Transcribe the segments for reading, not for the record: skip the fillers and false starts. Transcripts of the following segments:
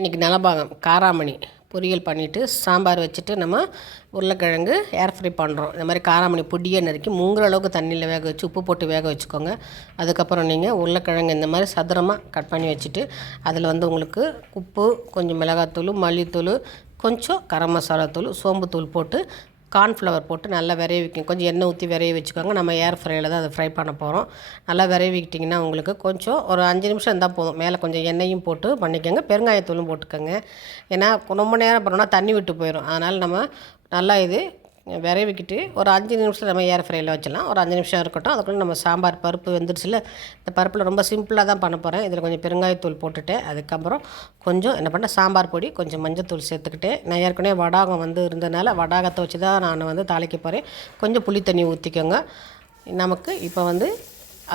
இன்றைக்கி நலபாகம் காராமணி பொரியல் பண்ணிவிட்டு சாம்பார் வச்சுட்டு நம்ம உருளைக்கிழங்கு ஏர் ஃப்ரை பண்ணுறோம். இந்த மாதிரி காராமணி பொடியை நறுக்கி முங்குற அளவுக்கு தண்ணியில் வேக வச்சு உப்பு போட்டு வேக வச்சுக்கோங்க. அதுக்கப்புறம் நீங்கள் உருளைக்கிழங்கு இந்த மாதிரி சதுரமாக கட் பண்ணி வச்சுட்டு அதில் உங்களுக்கு உப்பு, கொஞ்சம் மிளகாத்தூள், மல்லித்தூள், கொஞ்சம் கரம் மசாலா தூள், சோம்புத்தூள் போட்டு கார்ன்ஃப்ளவர் போட்டு நல்லா விரைவிக்கும். கொஞ்சம் எண்ணெய் ஊற்றி விரைவி வச்சுக்கோங்க. நம்ம ஏர் ஃப்ரையில் தான் அதை ஃப்ரை பண்ண போகிறோம். நல்லா விரைவிக்கிட்டிங்கன்னா உங்களுக்கு கொஞ்சம் ஒரு 5 நிமிஷம் இருந்தால் போதும். மேலே கொஞ்சம் எண்ணெயும் போட்டு பண்ணிக்கோங்க. பெருங்காயத்தூளும் போட்டுக்கோங்க. ஏன்னா ரொம்ப நேரம் பண்ணோன்னா தண்ணி விட்டு போயிடும். அதனால் நம்ம நல்லா இது விரைவிக்கிட்டு ஒரு 5 நிமிஷத்தில் நம்ம ஏர் ஃப்ரையில் வச்சிடலாம். ஒரு 5 நிமிஷம் இருக்கட்டும். அதுக்குள்ளே நம்ம சாம்பார் பருப்பு வெந்துருச்சுல, இந்த பருப்பில் ரொம்ப சிம்பிளாக தான் பண்ண போகிறேன். இதில் கொஞ்சம் பெருங்காயத்தூள் போட்டுவிட்டேன். அதுக்கப்புறம் கொஞ்சம் என்ன பண்ணேன், சாம்பார் பொடி, கொஞ்சம் மஞ்சத்தூள் சேர்த்துக்கிட்டேன். நான் ஏற்கனவே வடாகம் இருந்ததுனால வடாகத்தை வச்சு தான் நான் தாளிக்க போகிறேன். கொஞ்சம் புளி தண்ணி ஊற்றிக்கோங்க. நமக்கு இப்போ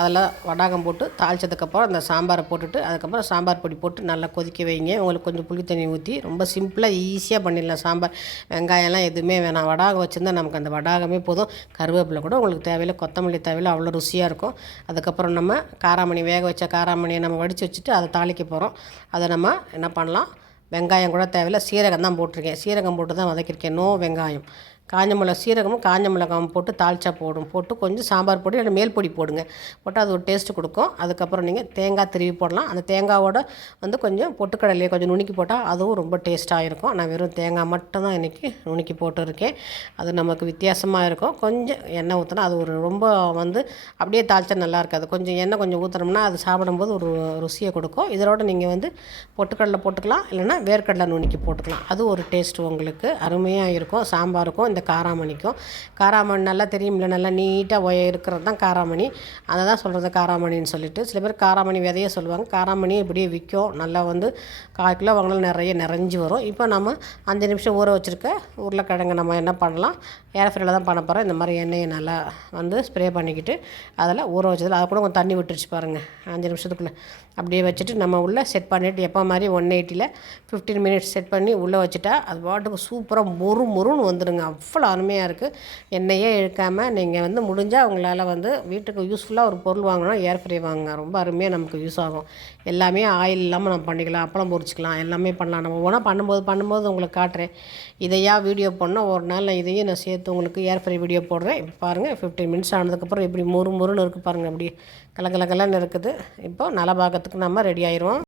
அதில் வடாகம் போட்டு தாளித்ததுக்கப்புறம் அந்த சாம்பாரை போட்டுட்டு அதுக்கப்புறம் சாம்பார் பொடி போட்டு நல்லா கொதிக்க வைங்க. உங்களுக்கு கொஞ்சம் புளி தண்ணி ஊற்றி ரொம்ப சிம்பிளாக ஈஸியாக பண்ணிடலாம் சாம்பார். வெங்காயம்லாம் எதுவுமே வேணாம். வடாகம் வச்சுருந்தா நமக்கு அந்த வடாகமே போதும். கருவேப்பிலை கூட உங்களுக்கு தேவையில்லை, கொத்தமல்லி தேவையில்லை, அவ்வளோ ருசியாக இருக்கும். அதுக்கப்புறம் நம்ம காராமணி வேக வச்ச காராமணியை நம்ம வடித்து வச்சுட்டு அதை தாளிக்க போகிறோம். அதை நம்ம என்ன பண்ணலாம், வெங்காயம் கூட தேவையில்லை, சீரகம் தான் போட்டிருக்கேன். சீரகம் போட்டு தான் வதக்கியிருக்கேன். நோ வெங்காயம். காஞ்ச மிளகா, சீரகமும் காஞ்ச மிளகாவும் போட்டு தாளிச்சா போட்டு கொஞ்சம் சாம்பார் பொடி இல்லை மேல் பொடி போடுங்க. போட்டால் அது ஒரு டேஸ்ட்டு கொடுக்கும். அதுக்கப்புறம் நீங்கள் தேங்காய் திருவி போடலாம். அந்த தேங்காவோட கொஞ்சம் பொட்டுக்கடலையை கொஞ்சம் நுணுக்கி போட்டால் அதுவும் ரொம்ப டேஸ்ட்டாக இருக்கும். நான் வெறும் தேங்காய் மட்டும் தான் இன்றைக்கி நுணுக்கி போட்டுருக்கேன். அது நமக்கு வித்தியாசமாக இருக்கும். கொஞ்சம் எண்ணெய் ஊற்றினா அது ஒரு ரொம்ப அப்படியே தாளிச்சா நல்லா இருக்காது. கொஞ்சம் எண்ணெய் கொஞ்சம் ஊற்றுனோம்னா அது சாப்பிடும்போது ஒரு ருசியை கொடுக்கும். இதோட நீங்கள் பொட்டுக்கடலை போட்டுக்கலாம், இல்லைன்னா வேர்க்கடலை நுணுக்கி போட்டுக்கலாம். அது ஒரு டேஸ்ட்டு உங்களுக்கு அருமையாக இருக்கும். சாம்பாருக்கும் இந்த காராமணி நல்லா தெரியும்ல, நல்லா நீட்டாக இருக்கிறது தான் காராமணி. அதை தான் சொல்கிறது காராமணின்னு சொல்லிட்டு. சில பேர் காராமணி விதையே சொல்லுவாங்க. காராமணி இப்படியே விற்கும். நல்லா 1/4 கிலோ வாங்கினாலும் நிறைஞ்சு வரும். இப்போ நம்ம 5 நிமிஷம் ஊற வச்சுருக்க உருளைக்கிழங்கு நம்ம என்ன பண்ணலாம், ஏர் ஃப்ரையில் தான் பண்ண போகிறோம். இந்த மாதிரி எண்ணெயை நல்லா ஸ்ப்ரே பண்ணிக்கிட்டு அதில் ஊற வச்சதில் அதை கூட கொஞ்சம் தண்ணி விட்டுருச்சு பாருங்கள். 5 நிமிஷத்துக்குள்ளே அப்படியே வச்சுட்டு நம்ம உள்ளே செட் பண்ணிவிட்டு எப்போ மாதிரி 180ல் 15 மினிட்ஸ் செட் பண்ணி உள்ளே வச்சுட்டா அது பாட்டுக்கு சூப்பராக மொறுன்னு வந்துடுங்க. அவ்வளோ அருமையாக இருக்குது. எண்ணெயே இழுக்காமல் நீங்கள் முடிஞ்சால் உங்களால் வீட்டுக்கு யூஸ்ஃபுல்லாக ஒரு பொருள் வாங்கினா ஏர் ஃப்ரை வாங்குங்க. ரொம்ப அருமையாக நமக்கு யூஸ் ஆகும். எல்லாமே ஆயில் இல்லாமல் நம்ம பண்ணிக்கலாம். அப்பளம் பொரிச்சிக்கலாம், எல்லாமே பண்ணலாம். நம்ம ஒவ்வொன்றா பண்ணும்போது உங்களுக்கு காட்டுறேன். இதையா வீடியோ பண்ணால் ஒரு நாள் நான் இதையும் நான் சேர்த்து உங்களுக்கு ஏர் ஃப்ரை வீடியோ போடுறேன். இப்போ பாருங்கள், 15 மினிட்ஸ் ஆனதுக்கப்புறம் இப்படி மொறுன்னு இருக்குது பாருங்கள். அப்படியே கலன்னு இருக்குது. இப்போ நலபாகத்துக்கு நம்ம ரெடி ஆயிடுவோம்.